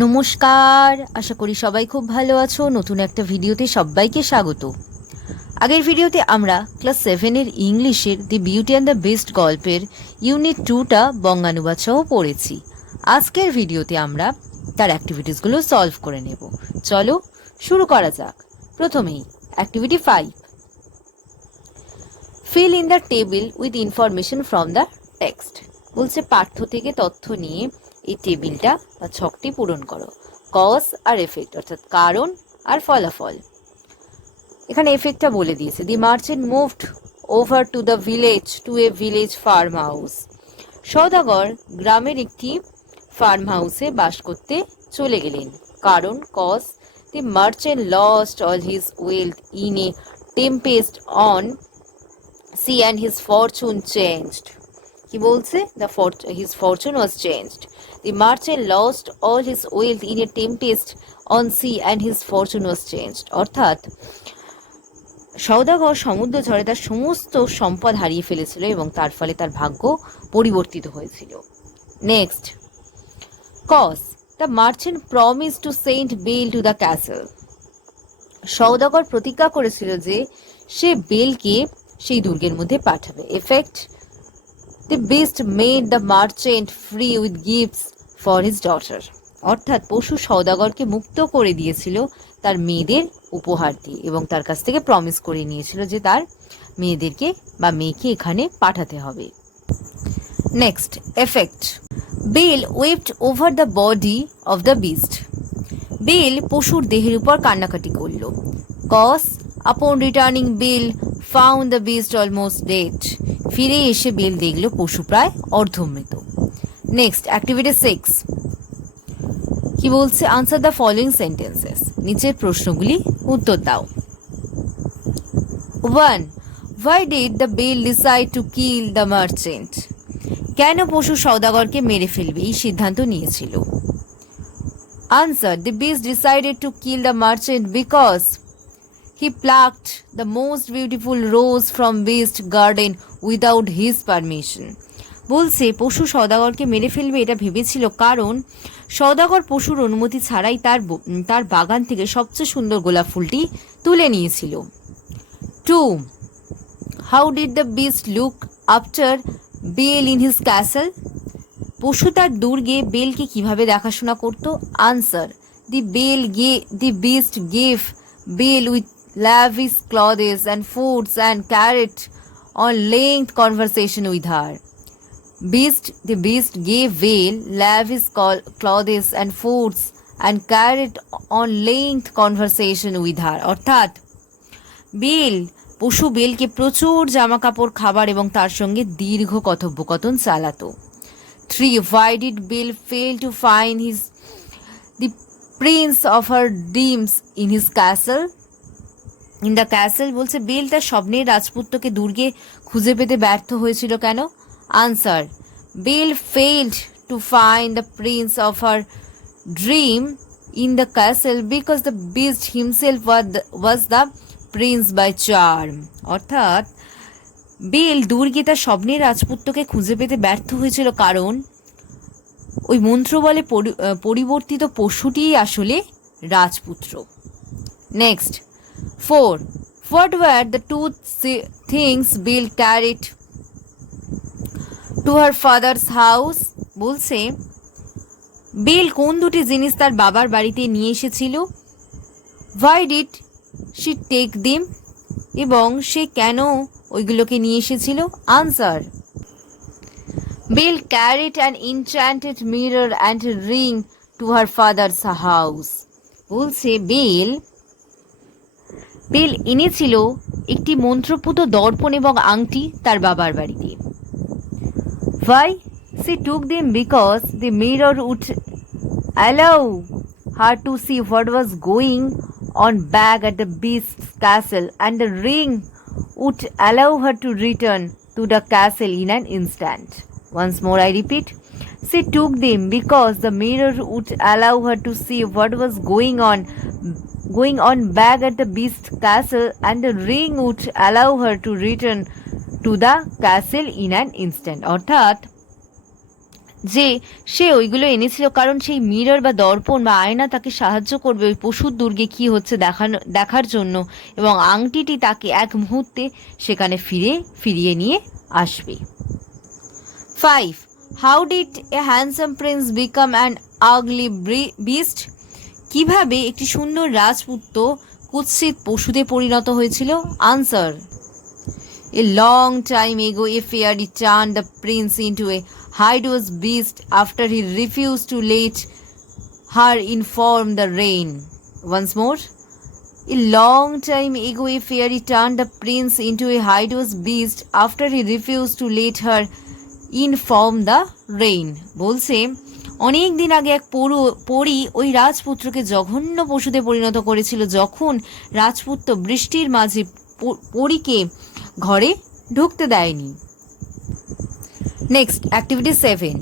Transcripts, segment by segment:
নমস্কার, আশা করি সবাই খুব ভালো আছো। নতুন একটা ভিডিওতে সবাইকে স্বাগত। আগের ভিডিওতে আমরা ক্লাস 7-এর ইংলিশের দি বিউটি অ্যান্ড দ্য বেস্ট গল্পের ইউনিট 2টা বঙ্গানুবাদ সহ পড়েছি। আজকের ভিডিওতে আমরা তার অ্যাক্টিভিটিসগুলো সলভ করে নেব। চলো শুরু করা যাক। প্রথমেই activity 5, fill in the table with information from the text. বলছে পাঠ্য থেকে তথ্য নিয়ে এই টেবিলটা বা ছকটি পূরণ করো। কজ আর এফেক্ট, অর্থাৎ কারণ আর ফলাফল। এখানে এফেক্টটা বলে দিয়েছে। The merchant moved over to the village to a village farm house. সওদাগর গ্রামের একটি ফার্ম হাউসে বাস করতে চলে গেলেন। কারণ cause, the merchant lost all his wealth in a tempest on sea and his fortune changed. কি বলছে? his fortune was changed. The merchant lost all his wealth in a tempest on sea and his fortune was changed. অর্থাৎ সওদাগর সমুদ্র ঝড়ে তার সমস্ত সম্পদ হারিয়ে ফেলেছিল এবং তার ফলে তার ভাগ্য পরিবর্তিত হয়েছিল। Next, cause, the merchant promise to send Belle to the castle. সওদাগর প্রতিজ্ঞা করেছিল যে সে বেলকে সেই দুর্গের মধ্যে পাঠাবে। Effect, the beast made the merchant free with gifts for his daughter. অর্থাৎ পশু সওদাগরকে মুক্ত করে দিয়েছিল তার মেয়েদের উপহার দিয়ে এবং তার কাছ থেকে প্রমিস করে নিয়েছিল যে তার মেয়েদেরকে বা মেয়েকে এখানে পাঠাতে হবে। Next, effect, Belle wept over the body of the beast. Belle পশুর দেহের উপর কান্নাকাটি করল। Cause, upon returning Belle found the beast almost dead. ফিরে এসে বেল দেখল পশু প্রায় অর্ধমৃত। নেক্সট, অ্যাক্টিভিটি 6, কি বলছে? Answer the following sentences. নিচের প্রশ্নগুলি উত্তর দাও। 1. Why did the bear decide to kill the merchant? কেন পশু সওদাগরকে মেরে ফেলবে এই সিদ্ধান্ত নিয়েছিল? Answer, the beast decided to kill the merchant because he plucked the most beautiful rose from beast garden without his permission. বলছে পশু সওদাগরকে মেরে ফেলবে এটা ভেবেছিল কারণ সওদাগর পশুর অনুমতি ছাড়াই তার বাগান থেকে সবচেয়ে সুন্দর গোলাপ ফুলটি তুলে নিয়েছিল। 2. How did the beast look after Bel in his castle? পশু তার দুর্গে বেলকে কিভাবে দেখাশোনা করত? Answer, the beast gave Bel with lavish clothes and foods and carried on length conversation with her. The beast gave Bel lavish clothes and foods and carried on length conversation with her. অর্থাৎ পশু বেলকে প্রচুর জামা কাপড়, খাবার এবং তার সঙ্গে দীর্ঘ কথোপকথন চালাতো। 3. Why did Bel fail to find the prince of her dreams in his castle? In the castle বলছে বেল তার স্বপ্নের রাজপুত্রকে দুর্গে খুঁজে পেতে ব্যর্থ হয়েছিল কেন? Answer, Belle failed to find the prince of her dream in the castle because the beast himself was the prince by charm. অর্থাৎ বেল দুর্গে তার স্বপ্নের রাজপুত্রকে খুঁজে পেতে ব্যর্থ হয়েছিল কারণ ওই মন্ত্র বলে পরিবর্তিত পশুটিই আসলে রাজপুত্র। Next, 4. What were the two things Bel carried to her father's house? বলছে বেল কোন দুটি জিনিস তার বাবার বাড়িতে নিয়ে এসেছিল? Why did she take them? এবং সে কেন ওইগুলোকে নিয়ে এসেছিল? Answer, Bel carried an enchanted mirror and a ring to her father's house. বলছে বেল এনেছিল একটি মন্ত্রপুত দর্পণ এবং আংটি তার বাবার বাড়িতে। Why? She took them because the mirror would allow her to see what was going on back at the beast's castle and the ring would allow her to return to the castle in an instant. Once more I repeat, she took them because the mirror would allow her to see what was going on back at the beast's castle and the ring would allow her to return to the castle in an instant. অর্থাৎ যে সে ওইগুলো এনেছিল কারণ সেই mirror বা দর্পণ বা আয়না তাকে সাহায্য করবে ওই পশুর দুর্গে কি হচ্ছে দেখার জন্য, এবং আংটিটি তাকে এক মুহূর্তে সেখানে ফিরিয়ে নিয়ে আসবে। 5. How did a handsome prince become an ugly beast? কিভাবে একটি সুন্দর রাজপুত্র কুৎসিত পশুতে পরিণত হয়েছিল? Answer: A long time ago, a fairy turned the prince into a hideous beast after he refused to let her inform the rain. Once more. A long time ago, a fairy turned the prince into a hideous beast after he refused to let her inform the rain. বলছে অনেক দিন আগে এক পরী ওই রাজপুত্রকে জঘন্য পশুতে পরিণত করেছিল যখন রাজপুত্র বৃষ্টির মাঝে পরীকে ঘরে ঢুকতে দেয়নি। Next, activity 7.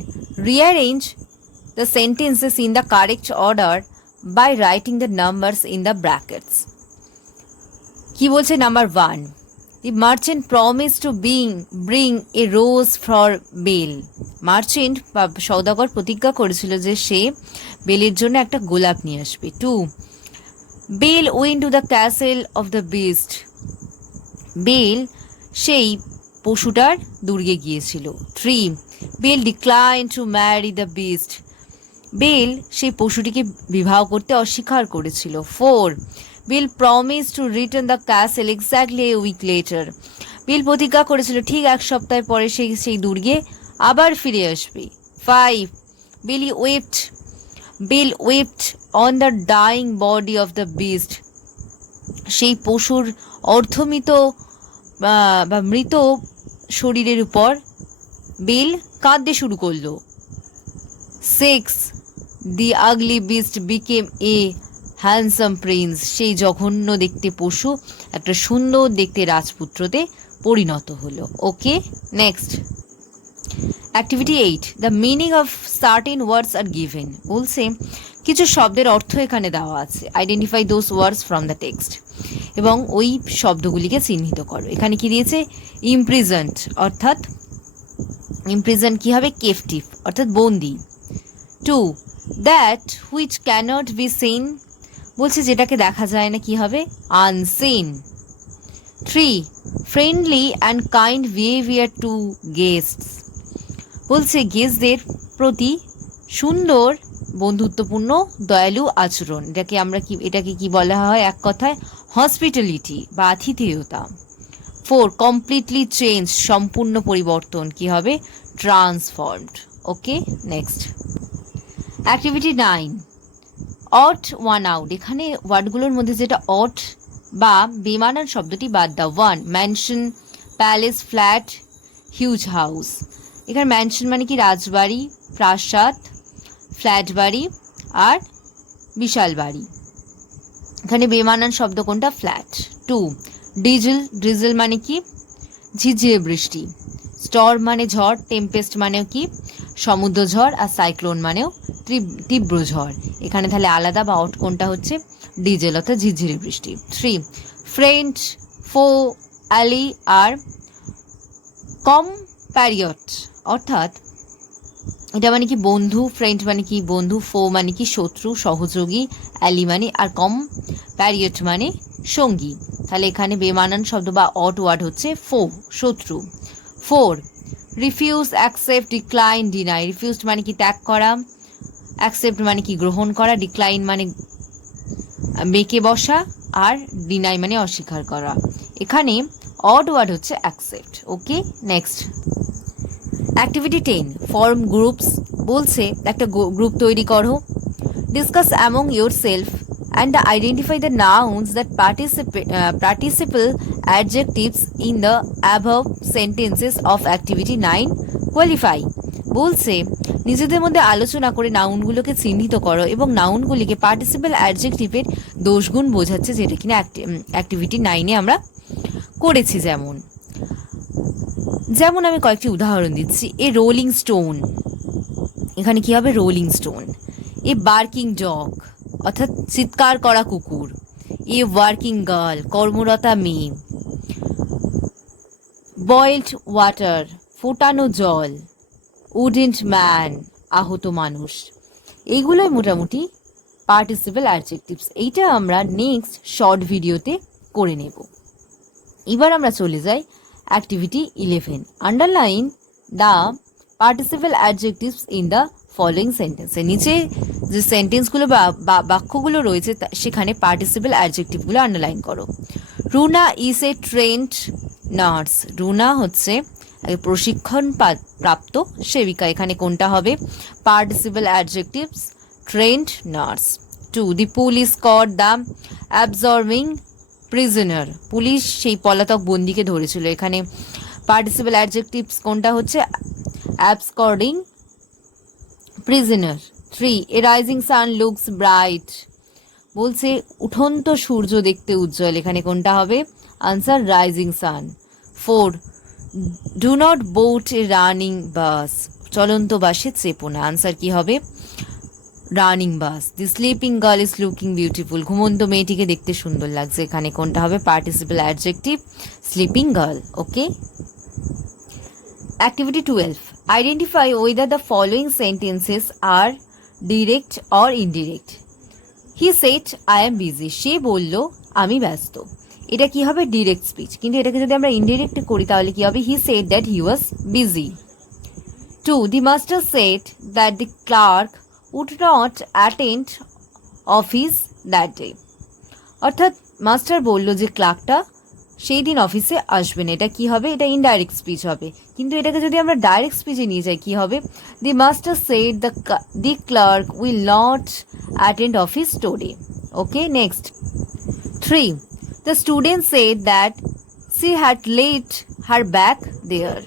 Rearrange the sentences in the correct order by writing the numbers in the brackets. কি বলছে? Number 1, The merchant promised to bring a rose for Bale. Merchant বা সওদাগর প্রতিজ্ঞা করেছিল যে সে বেলের জন্য একটা গোলাপ নিয়ে আসবে। 2, Bale went to the castle of the beast. Belle সেই পশুটার দুর্গে গিয়েছিল। 3, Bale declined to marry the beast. Belle সেই পশুটিকে বিবাহ করতে অস্বীকার করেছিল। 4, Bill promised to return the castle exactly a week later. বিল প্রতিজ্ঞা করেছিল ঠিক এক সপ্তাহ পরে সেই দুর্গে আবার ফিরে আসবে। 5, Bill wept on the dying body of the beast. সেই পশুর অর্ধমৃত বা মৃত শরীরের উপর বিল কাঁদতে শুরু করলো। 6, The ugly beast became a handsome Prince. সেই জঘন্য দেখতে পশু একটা সুন্দর দেখতে রাজপুত্রতে পরিণত হলো। Okay, next, activity 8. The meaning of certain words are given. বলছে কিছু শব্দের অর্থ এখানে দেওয়া আছে। Identify those words from the text. এবং ওই শব্দগুলিকে চিহ্নিত করো। এখানে কি দিয়েছে? ইমপ্রিজেন্ট, অর্থাৎ ইমপ্রিজেন্ট কি হবে? কেপটিভ, অর্থাৎ বন্দি। 2, that which cannot be seen. বলছে যেটাকে দেখা যায় না কি হবে? Unseen. 3, friendly and kind behaviour to guests. বলছে গেস্টদের প্রতি সুন্দর বন্ধুত্বপূর্ণ দয়ালু আচরণ। এটাকে কি বলা হয় এক কথায়? হসপিটালিটি বা আতিথেয়তা। 4, কমপ্লিটলি চেঞ্জ, সম্পূর্ণ পরিবর্তন কি হবে? ট্রান্সফর্মড। ওকে, নেক্সট, অ্যাক্টিভিটি 9. অট ওয়ান আউট. এখানে ওয়ার্ডগুলোর মধ্যে যেটা অট বা বেমানান শব্দটি বাদ দাও। 1, mansion, palace, flat, huge house. এখানে ম্যানশন মানে কি? রাজবাড়ি, প্রাসাদ, ফ্ল্যাট বাড়ি আর বিশাল বাড়ি। এখানে বেমানান শব্দ কোনটা? ফ্ল্যাট। 2, ড্রিজল মানে কি? ঝিরঝিরে বৃষ্টি। স্টর্ম মানে ঝড়, টেম্পেস্ট মানেও কি? সমুদ্র ঝড়, আর সাইক্লোন মানেও তীব্র ঝড়। এখানে তাহলে আলাদা বা অট কোনটা হচ্ছে? ডিজেল, অর্থাৎ ঝিরঝিরে বৃষ্টি। 3, ফ্রেন্ড, ফো, অ্যালি আর কম্প্যারিয়ট, অর্থাৎ এটা মানে কি? বন্ধু। ফ্রেন্ড মানে কি? বন্ধু। ফো মানে কি? শত্রু, সহযোগী। অ্যালি মানে আর কম্প্যারিয়ট মানে সঙ্গী। তাহলে এখানে বেমানান শব্দ বা অট ওয়ার্ড হচ্ছে ফো, শত্রু। 4, refuse, accept, decline, deny. Refuse মানে কি? ত্যাগ করা। অ্যাকসেপ্ট মানে কি? গ্রহণ করা। ডিক্লাইন মানে বেঁকে বসা। আর ডিনাই মানে অস্বীকার করা। এখানে অড ওয়ার্ড হচ্ছে অ্যাকসেপ্ট। ওকে, নেক্সট, অ্যাক্টিভিটি 10. Form groups. বলছে একটা গ্রুপ তৈরি করো। Discuss among your self and identify the nouns that participle adjectives in the above sentences of activity 9. Qualify. বলছে নিজেদের মধ্যে আলোচনা করে নাউনগুলোকে চিহ্নিত করো এবং নাউনগুলিকে পার্টিসিপল অ্যাডজেক্টিভের দোষগুণ বোঝাচ্ছে, যেটা কিনা অ্যাক্টিভিটি 9-এ আমরা করেছি। যেমন আমি কয়েকটি উদাহরণ দিচ্ছি। এ রোলিং স্টোন, এখানে কি হবে? Rolling stone. A barking dog, অর্থাৎ চিৎকার করা কুকুর। এ ওয়ার্কিং গার্ল, কর্মরতা মেয়ে। বয়েলড ওয়াটার, ফোটানো জল। উডেন্ট ম্যান, আহত মানুষ। এইগুলোই মোটামুটি পার্টিসিপেল অ্যাডজেক্টিভস। এইটা আমরা নেক্সট শর্ট ভিডিওতে করে নেব। এবার আমরা চলে যাই activity 11। Underline the participle adjectives in the following সেন্টেন্সে। নিচে যে সেন্টেন্সগুলো বা বাক্যগুলো রয়েছে সেখানে পার্টিসিপেল অ্যাডজেক্টিভগুলো আন্ডারলাইন করো। Runa is a trained nurse. Runa হচ্ছে প্রশিক্ষণ প্রাপ্ত সেবিকা। এখানে কোনটা হবে? Participle adjectives trained nurse. 2. The police caught the absorbing prisoner. Police সেই পলাতক বন্দিকে ধরেছিল। এখানে পার্টিসিপেল অ্যাডজেক্টিভস কোনটা হচ্ছে? Absconding prisoner. 3. A rising sun looks bright. বলছে উঠন্ত সূর্য দেখতে উজ্জ্বল। এখানে কোনটা হবে? Answer rising sun. 4. Do not board a running bus. চলন্ত বাসে চেপো না। আনসার কি হবে? Running bus. The sleeping girl is looking beautiful. ঘুমন্ত মেয়েটিকে দেখতে সুন্দর লাগছে। এখানে কোনটা হবে? Participle adjective sleeping girl. Okay. Activity 12. Identify whether the following sentences are direct or indirect. He said I am busy. সে বলল আমি ব্যস্ত। এটা কি হবে? Direct speech. কিন্তু এটাকে যদি আমরা ইনডিরেক্ট করি তাহলে কি হবে? He said that he was busy. 2. The master said that the clerk would not attend office that day. অর্থাৎ মাস্টার বলল যে ক্লার্কটা সেই দিন অফিসে আসবে না। এটা কি হবে? এটা ইনডাইরেক্ট স্পিচ হবে। কিন্তু এটাকে যদি আমরা ডাইরেক্ট স্পিচে নিয়ে যাই কি হবে? The master said the clerk will not attend office today. Okay, next. 3. The student said that she had left her bag there.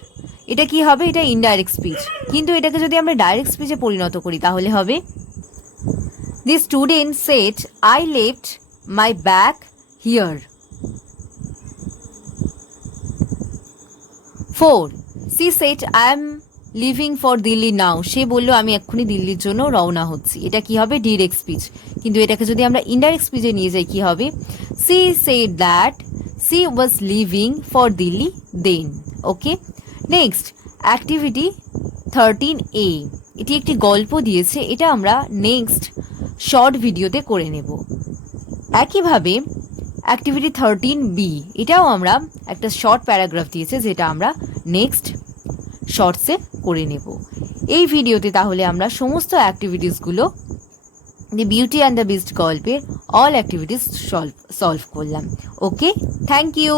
এটা কি হবে? এটা ইনডাইরেক্ট স্পিচ। কিন্তু এটাকে যদি আমরা ডাইরেক্ট স্পিচে পরিণত করি তাহলে হবে the student said I left my bag here. 4. She said I am leaving for Delhi now. সে বলল আমি এক্ষুনি দিল্লির জন্য রওনা হচ্ছি। এটা কি হবে? Direct speech. কিন্তু এটাকে যদি আমরা ইনডাইরেক্ট স্পিচে নিয়ে যাই কি হবে? She said that she was living for Delhi then. Okay, next activity 13A। এটি একটি গল্প দিয়েছে। এটা আমরা নেক্সট শর্ট ভিডিওতে করে নেব। একইভাবে অ্যাক্টিভিটি 13B, এটাও আমরা একটা শর্ট প্যারাগ্রাফ দিয়েছে যেটা আমরা নেক্সট শর্টসে করে নেব। এই ভিডিওতে তাহলে আমরা সমস্ত অ্যাক্টিভিটিসগুলো the beauty and the beast গল্পের অল অ্যাক্টিভিটিস সলভ করলাম। Okay, thank you.